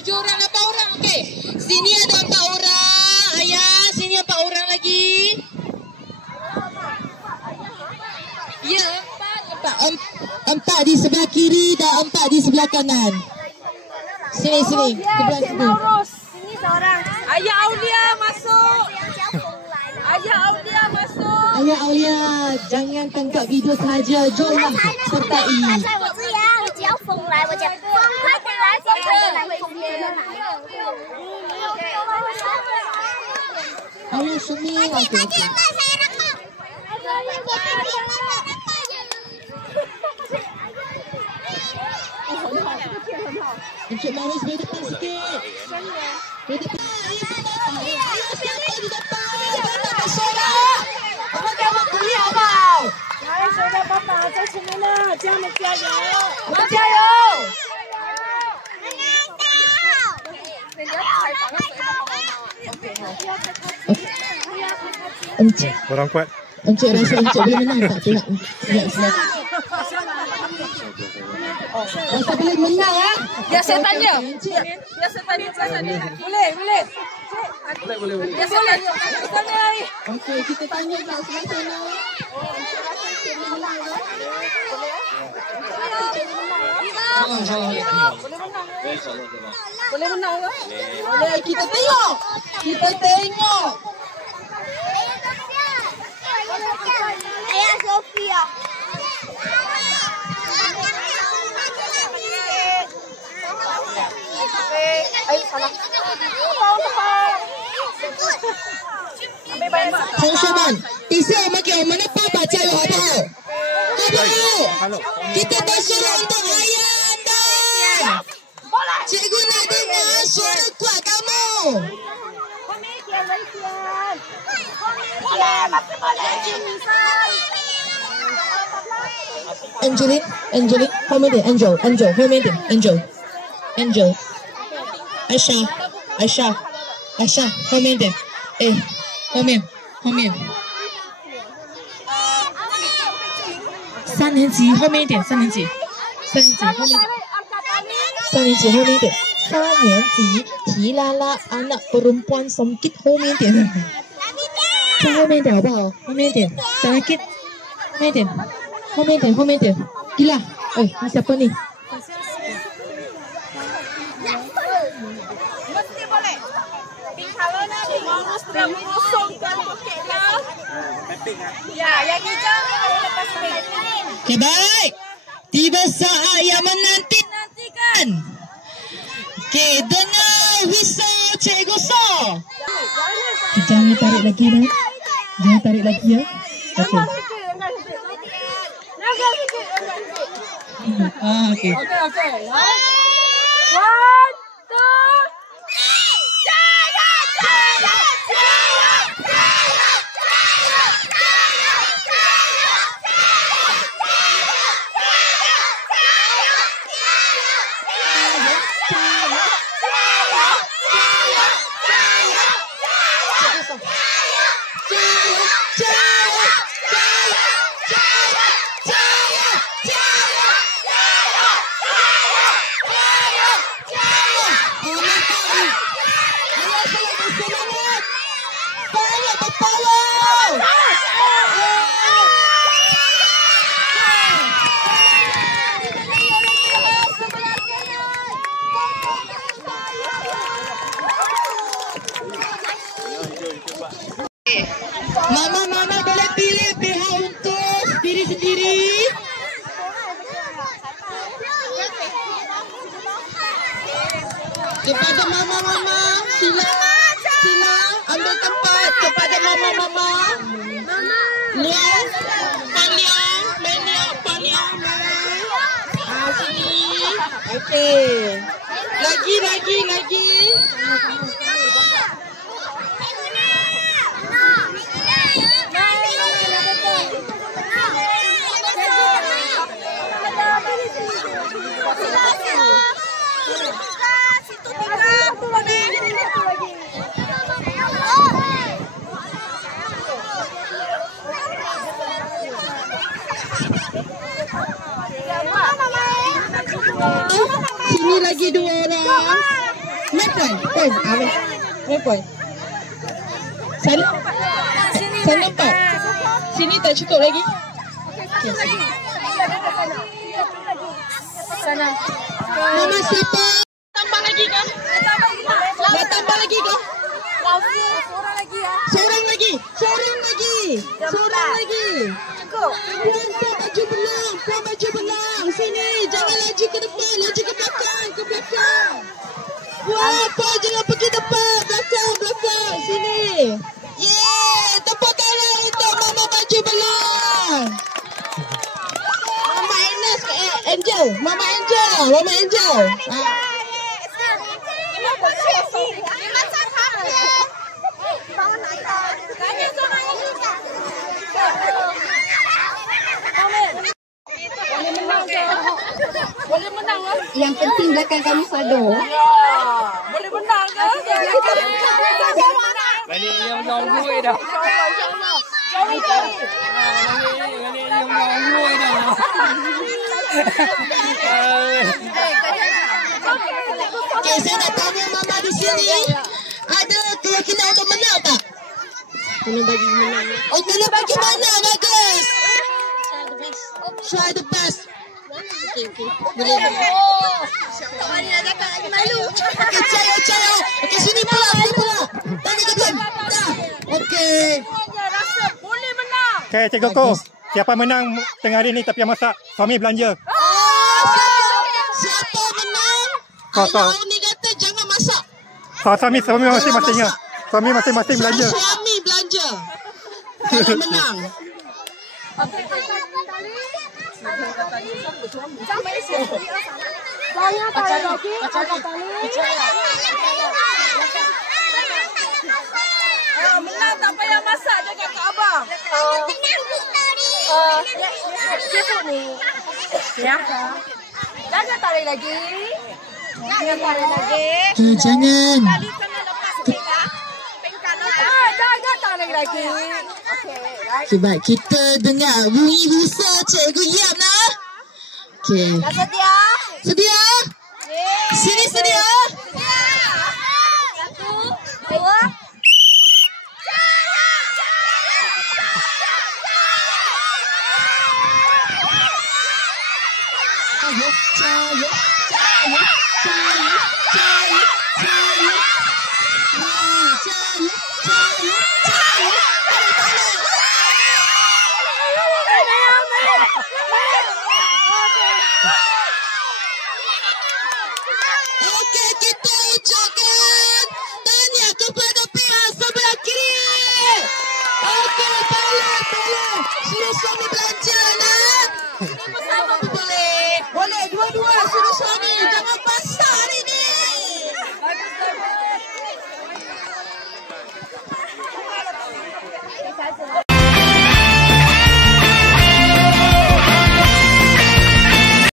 7 orang, 8 orang. Okey. Sini ada 4 orang. Ayah, sini 4 orang lagi. Ya, 4 di sebelah kiri dan 4 di sebelah kanan. Sini. Sebelah sini. Sini seorang. Ayah Aulia masuk. Ayah Aulia masuk. Ayah Aulia, jangan tangkap video sahaja. Jomlah sertai. Ayah sini. Okey. Encik Maris boleh depan sikit. Boleh depan. Siapa di depan? Tak bersorak. Abang kawan kuliah abang. 来，谁的爸爸在前面呢？这样的加油！我们加油！ Encik, Orang kuat. Encik rasa Encik boleh menang tak? Tengok. Rasa boleh menang ya? Biar saya tanya. Encik. Biar saya tanya. Boleh. Biar saya tanya. Tanya lagi. Okey, kita tanya kat sebelah sana. Boleh menang ke? Boleh, kita tengok. Ayah Sofia. Salah. 同学们，等一下我们给我们的爸爸加油好不好？好不好？ Kita bersuara untuk ayah anda. Cikgu nak dengar suara kuat kamu. Angeline, 后面点 Angel， 后面点 Angel， Aisha， 后面点，后面，3年级后面一点，3年级后面一点，3年级提拉拉 anak perempuan songkit 后面一点，再后面一点好不好？后面一点，再来 kit， 后面一点，Gila， 你siapa ni？ Mesti boleh. Kalau nanti mengurus mengosongkan bukitnya. Ya, yang hijau kalau lepas main. Okey, baik. Tiba saat yang menanti-nantikan. Okey, dengar whistle Cikgu So. Jangan tarik lagi, Nan. Jangan tarik lagi, ya. Okey. Okey. Okey. 1, 2. Mama boleh pilih pihak untuk diri sendiri. Kepada mama, sila ambil tempat kepada mama. Liang, Paliang. Sini. Okey. Lagi. Sini lagi 2 orang. Point. Point. Sana nampak. Sini tak cukup lagi. Okay. Sana. Mama siapa? Tambah lagi ke? Nak tambah lagi ke? Seorang lagi ya. Seorang lagi. Cukup. Puan baju belang. Sini, jangan laju ke depan, laju ke belakang. Puan jangan pergi depan, belakang. Sini. Yeay, tepuk tangan untuk Mama baju belang. Mama Ines ke Angel. Mama Angel. Boleh menang ke? Yang penting belakang kamu sado. Boleh menang ke? Balik yang jauh dah. Jauh. Balik yang jauh dah. Okay, saya nak tanya Mama di sini. Ada keyakinan untuk menang tak? Kena bagi menang. Oh, kena bagi mana? Bagus. Try the best. Okay. Boleh. Tak mari nak cakap lagi malu. Okay, cayo. Okay, sini pula. Tanya depan. Okay. Rasa boleh menang. Okay, Cikgu Ko. Siapa menang tengah hari ni tapi yang masak? Suami belanja. Siapa menang? Kau. Ayah ni kata jangan masak. Suami masing-masingnya. Suami masing-masing belanja. Suami belanja. Kalau menang. Banyak tarik lagi. Menang tak payah masak jaga kat abang. Sibuk ni. Ya. Jangan tarik lagi. Jangan. Tadi kena lepas pinggang. Jangan tarik lagi. Okey, right. Sebab kita dengar bunyi busa Cikgu Yam lah. Okay. Dah sedia? Sedia? Sini sedia? Satu, dua. Okey, kita ucapkan tanya kepada pihak sebelah kiri. Okey, tolong. Suruh suami belanja.